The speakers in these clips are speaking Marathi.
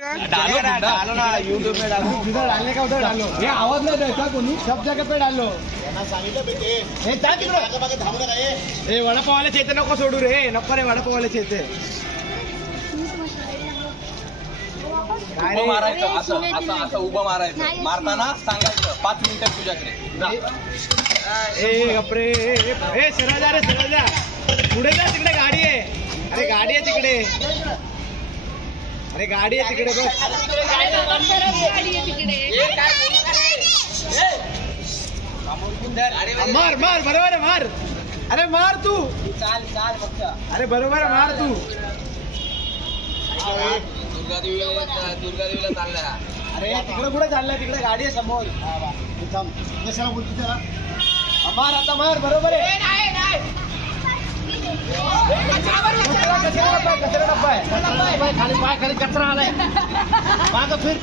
डालो ना यूट्यूब में डालो, जिधर डालने का उधर डालो। ये आवाज नहीं देता कोणी, सब जगह पे डालो। हे जा तिकडे, हे वडापाववाले चेते नको सोडू रे, नको रे वडापाववाले चेते। उभं मारायचं, असं असं असं उभं मारायचं, मारताना सांगायचं 5 मिनिटं तुझ्याकडे। ए गपरे, ए सरळ जा रे, सरळ जा, पुढे जा, तिकडे गाडी आहे। अरे गाडी आहे तिकडे, अरे गाडी आहे तिकडे बघ। मार मार, बरोबर आहे, मार। अरे मार तू, चाल चाल फक्त। अरे बरोबर आहे, मार तू। दुर्गादेवीला चालला। अरे तिकडे कुठे चाललाय, तिकडे गाडी आहे समोर। कशाला बोलतो त्याला, मार आता, मार, बरोबर आहे। कचरा डब्बा आहे, खाली पाय खाली कचरा आलाय, मागं फिर,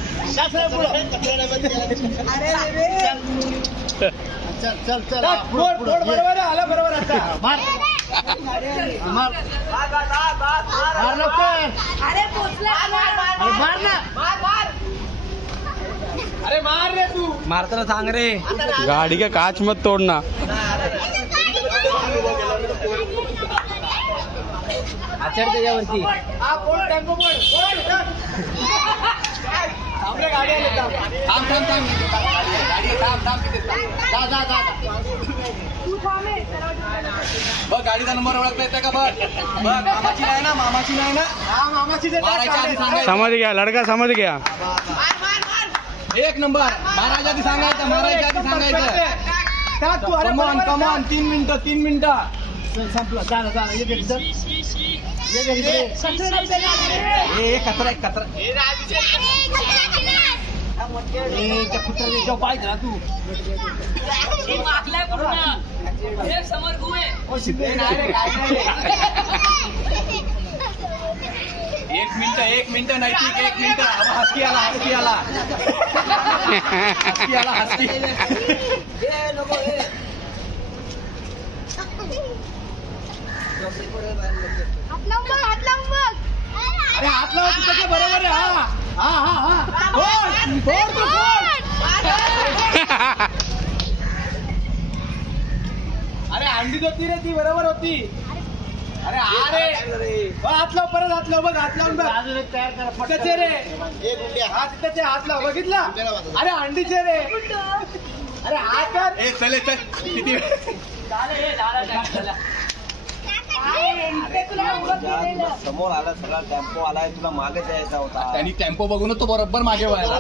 चल चल चल, बरोबर आहे, आला बरोबर आता, मार मार मार लवकर, अरे पोचला, अरे मार ना, अरे मार रे तू, मारताना सांग रे। गाड़ी का कांच मत तोड़ना। आचर त्याच्यावरती। टेम्पो बोल, आपल्या गाडी आली, थांब थांब थांब, गाडी थांब थांब, जा जा जा, तू थांबे। बघ गाडीचा नंबर ओळखता येते का बघ, बघ मामाची नाही ना, मामाची नाही ना, हा मामाची जे मारायच्या आधी सांगायचं। समझ गया, लड़का समझ गया। एक नंबर, मारायच्या आधी सांगायचं, मारायच्या आधी सांगायचं। तू, अरे कमॉन कमॉन, 3 मिनिटं 3 मिनिटं। संपलं, झालं झालं, ये घरी चल, ये घरी चल। ए कचरा एक कचरा, त्या कुत्र्याच्या पाहिजे ना तू, एक मिनिट नाही ठीक, 1 मिनिट। हसकी आला, हसकी आला, हसकी आला, हसकी। हात लावून बघ, अरे हात लावा तिथे, बरोबर आहे, हा हा हा हा, फोड फोड तू, फोड। अरे अंडी होती रे ती, बरोबर होती। अरे अरे हात लाव, परत हात लाव, बघ हात लावून बघ, तयार करा तिथे रे, हा तिथे हात लाव, बघितला, अरे अंडीचे रे, अरे हात कर, ए चले चल, किती समोर आला, सगळा टेम्पो आलाय, तुला मागे जायचा होता। त्यांनी टेम्पो बघून तो बरोबर मागे वळाला।